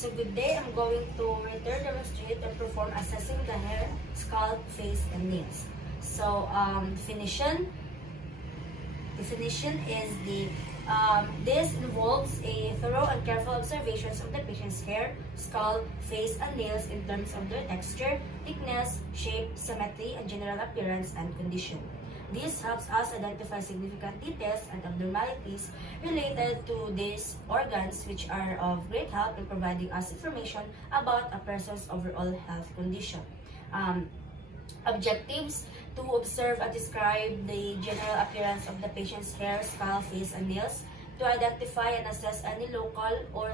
So good day, I'm going to return demonstrate and perform assessing the hair, scalp, face, and nails. So definition is this involves a thorough and careful observations of the patient's hair, scalp, face, and nails in terms of their texture, thickness, shape, symmetry, and general appearance and condition. This helps us identify significant details and abnormalities related to these organs, which are of great help in providing us information about a person's overall health condition. Objectives: to observe and describe the general appearance of the patient's hair, scalp, face, and nails, to identify and assess any local or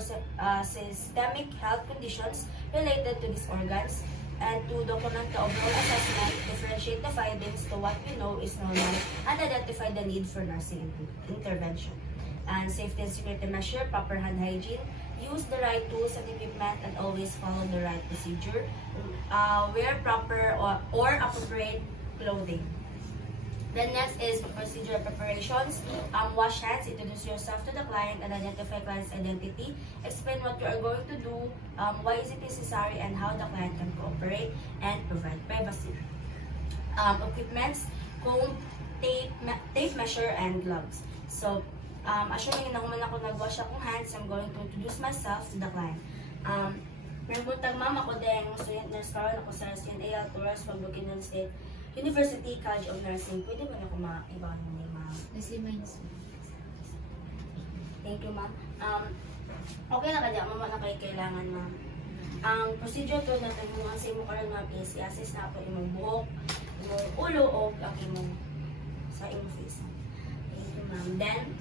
systemic health conditions related to these organs, and to document the overall assessment, differentiate the findings to what we know is normal, and identify the need for nursing intervention. And safety and security measure, proper hand hygiene, use the right tools and equipment, and always follow the right procedure. Wear proper or appropriate clothing. Then next is procedure preparations. Wash hands, introduce yourself to the client, and identify client's identity. Explain what you are going to do, why is it necessary, and how the client can cooperate, and provide privacy. Equipments, comb, tape measure, and gloves. So, assuming na naman ako nag-wash akong hands, I'm going to introduce myself to the client. May butang ma'am ako dahil student nurse karon ako sa SNAL Tours from Bukidnon State University College of Nursing. Pwede ba na ako maiba ng name, ma'am? Leslie Mines. Thank you, ma'am. Okay na kaya, ma'am, na kayo kailangan, ma'am. Ang procedure to na taguan sa imo karon, ma'am, is i-assess na ako imong buhok, imong ulo, o ang imong sa imong face. Thank you, ma'am. Then,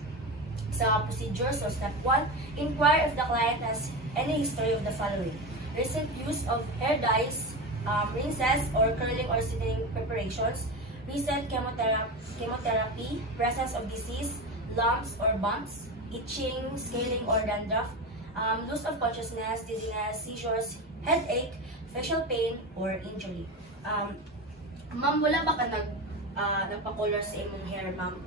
sa procedure, so step 1, inquire if the client has any history of the following: recent use of hair dyes, rinses or curling or seasoning preparations, recent chemotherapy, presence of disease, lumps or bumps, itching, scaling or dandruff, loss of consciousness, dizziness, seizures, headache, facial pain, or injury. Ma'am, wala ba ka nagpa-color sa imong hair, ma'am?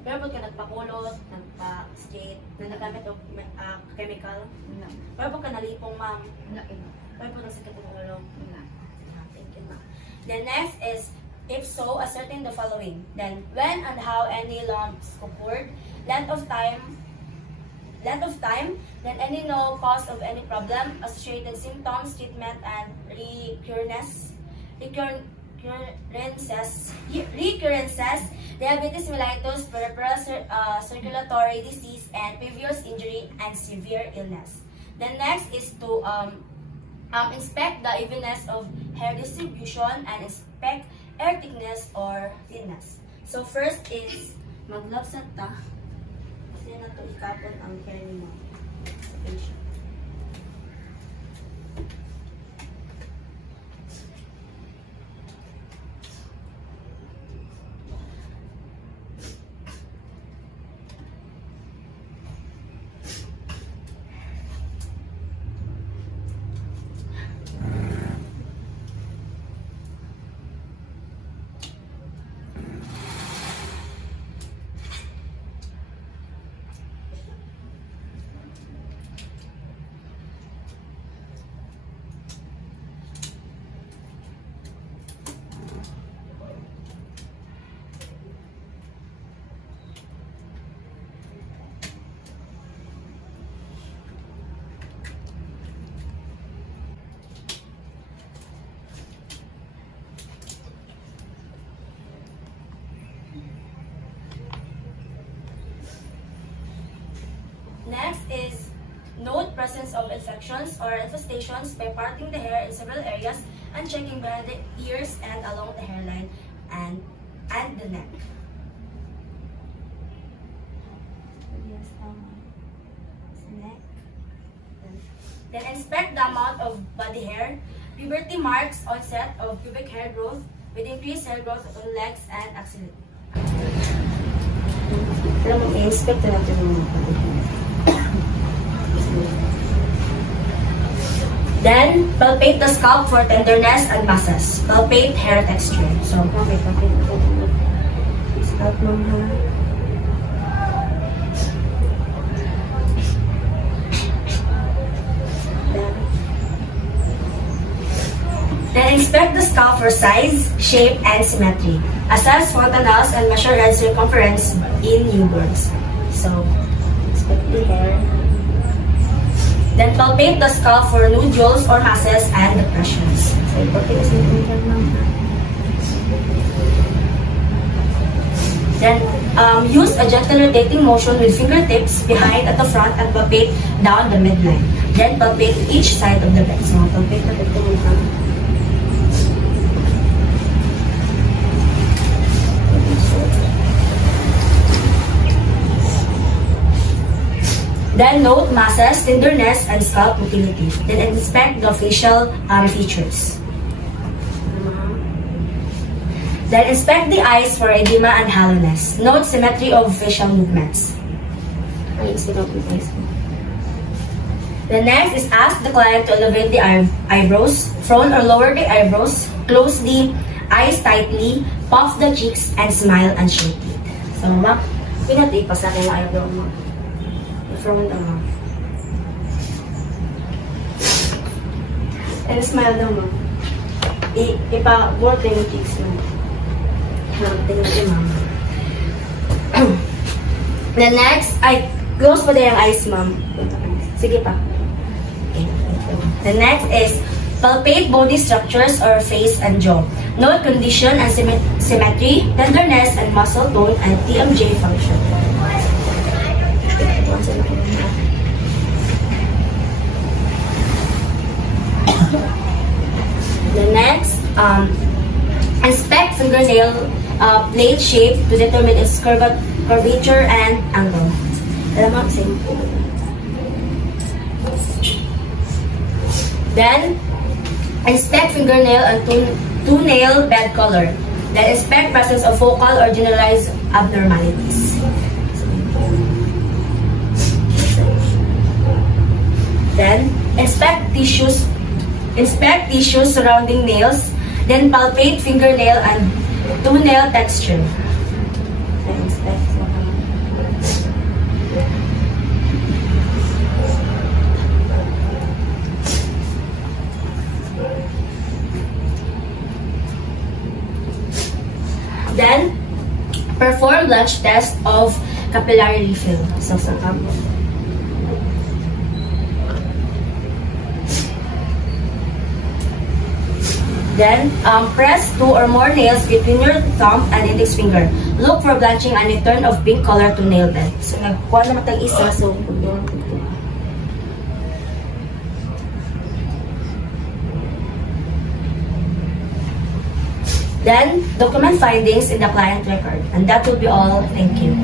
Pero ba't ka nagpa-color, nagpa-straight, na nagamit o chemical? No. Pero ba't ka nalipong, ma'am? No. Pero ba't nagsakit ang ulo? No. Thank you, ma'am. The next is, if so, ascertain the following. Then, when and how any lumps occurred, length of time, then any no cause of any problem, associated symptoms, treatment, and recurrences, diabetes mellitus, peripheral circulatory disease, and previous injury and severe illness. The next is to inspect the evenness of hair distribution and inspect hair thickness or thinness. So first is maglabsat ta. Kasi na to ikapon ang hair mo sa patient. Next is note presence of infections or infestations by parting the hair in several areas and checking behind the ears and along the hairline and the neck. Yes, neck. Then inspect the amount of body hair, puberty marks, onset of pubic hair growth with increased hair growth on legs and axilla. Alam mo, i-inspect natin yung body hair. Then, palpate the scalp for tenderness and masses. Palpate hair texture. So, palpate scalp mo ha. Then, Then inspect the skull for size, shape, and symmetry. Assess fontanelles and measure head circumference in newborns. So, inspect the hair. Then palpate the skull for nodules or masses and depressions. So, palpate is Then, use a gentle rotating motion with fingertips behind at the front and palpate down the midline. Then, palpate each side of the back. So, palpate na ito muna. Then, note masses, tenderness, and scalp motility. Then, inspect the facial features. Then inspect the eyes for edema and hollowness. Note symmetry of facial movements. The next is ask the client to elevate the eyebrows, frown or lower the eyebrows, close the eyes tightly, puff the cheeks, and smile and show teeth. So, ma, pinatipa sa akin yung eyebrow mo. Frown daw mo. And smile daw mo. Ipa-work yung cheeks mo. Tingnan si mama. The next, close mo din yung eyes, ma'am. Sige pa. Okay. The next is, palpate body structures or face and jaw. Note condition and symmetry, tenderness and muscle tone, and TMJ function. The next, inspect fingernail blade shape to determine its curvature and angle. Then, inspect fingernail and toenail bed color. Then, inspect presence of focal or generalized abnormalities. Then, inspect tissues surrounding nails. Then, palpate fingernail and toenail texture. Then, perform blanch test of capillary refill. So, Then, press 2 or more nails between your thumb and index finger. Look for blanching and return of pink color to nail bed. So, nagkuha naman tayong isa. So, then, document findings in the client record. And that will be all. Thank you.